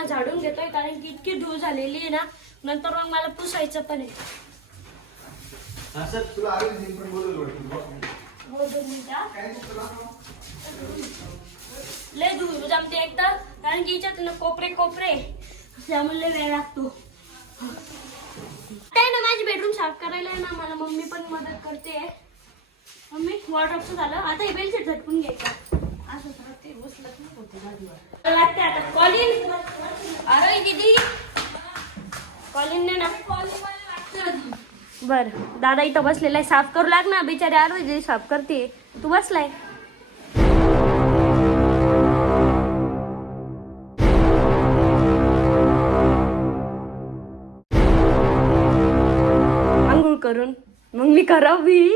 ना झाडून घेतोय कारण की इतकी धूळ झालेली आहे ना, नंतर मग मला पुसायचं पण आहे. लय धूळ जमते एकदा कारण की याच्यात ना कोपरे त्यामुळे वेळ लागतो. ते ना माझी बेडरूम साफ करायला आहे ना, मला मम्मी पण मदत करते. मम्मी वॉर्डरोबचं झालं, आता हे बेडशीट झटकून घ्यायचं. असं ते उचलत नाही लागते आता. कॉलिन, अरे दीदी कॉलिन ने ना बर दादा इथं बसलेला आहे, साफ करू लाग ना. बिचारी आरोही दीदी साफ करते, तू बसलाय. आंघोळ करून मग मी करावी.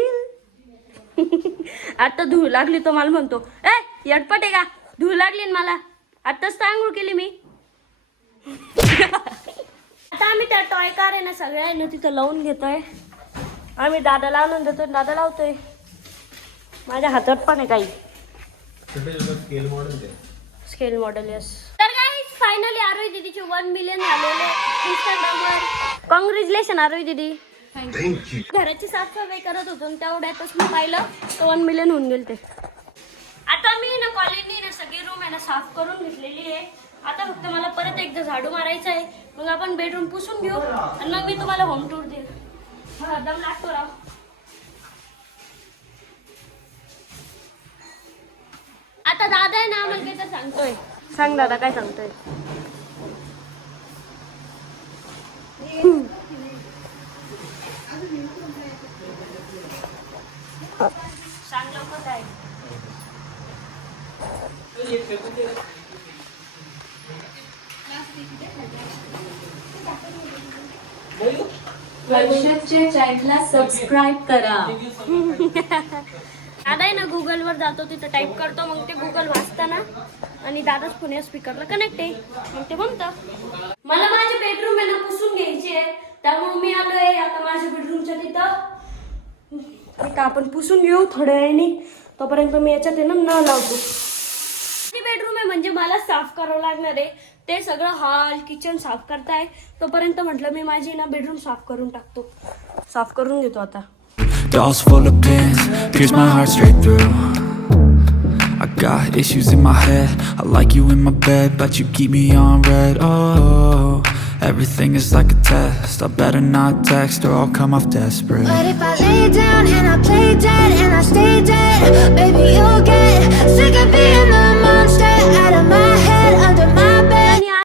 आता धूळ लागली तो मला म्हणतो ए यटपट आहे का, धूळ लागली ना मला, आताच तर आंघोळ केली मी. आता आम्ही त्या टॉय कार आहे ना सगळ्यांना तिथं लावून घेतोय. आम्ही दादाला आणून देतोय, दादा लावतोय. माझ्या हातात पण आहे काही स्केल मॉडेल. यस. तर गाईस फायनली आरोही दीदीचे 1 मिलियन झालेले इंस्टाग्रामवर. कॉंग्रॅच्युलेशन आरोही दीदी. घराची साफसफाई करत होतो तेवढ्यातच मी पाहिलं तर 1 मिलियन होऊन गेल ते. आता मी ना कॉलेजनी ना सगळी रूम आहे ना साफ करून घेतलेली आहे. आता फक्त मला परत एकदा झाडू मारायचं आहे, मग आपण बेडरूम पुसून घेऊ आणि मग मी तुम्हाला होम टूर देईल. हा दम लागतो राव. आता दादा आहे ना आम्हाला काय तर सांगतोय. सांग दादा काय सांगतोय. सांग लवकर काय. वर्षाच्या चॅनलला सबस्क्राईब करा. दादा आहे ना गुगलवर जातो, तिथं टाईप करतो, मग ते गुगल वाचताना आणि दादाच फोन स्पीकरला कनेक्ट आहे, मग ते म्हणतं. मला माझे बेडरूम आहे ना पुसून घ्यायची आहे, त्यामुळे मी आलोय आता माझ्या बेडरूमच्या तिथं आपण पुसून घेऊ थोड्या वेळाने. तोपर्यंत मी याच्यात आहे ना न लावतो. बेडरूम आहे म्हणजे मला साफ करावं लागणार आहे. ते सगळं हॉल किचन साफ करताय, तोपर्यंत म्हटलं मी माझी ना बेडरूम साफ करून टाकतो. साफ करून घेतो आता. Dolls full of pins, pierce my heart straight through. I got issues in my head, I like you in my bed, but you keep me on red. Oh, everything is like a test, I better not text or I'll come off desperate. But if I lay down and I play dead and I stay dead, baby you'll get sick of being the monster out of my head, under my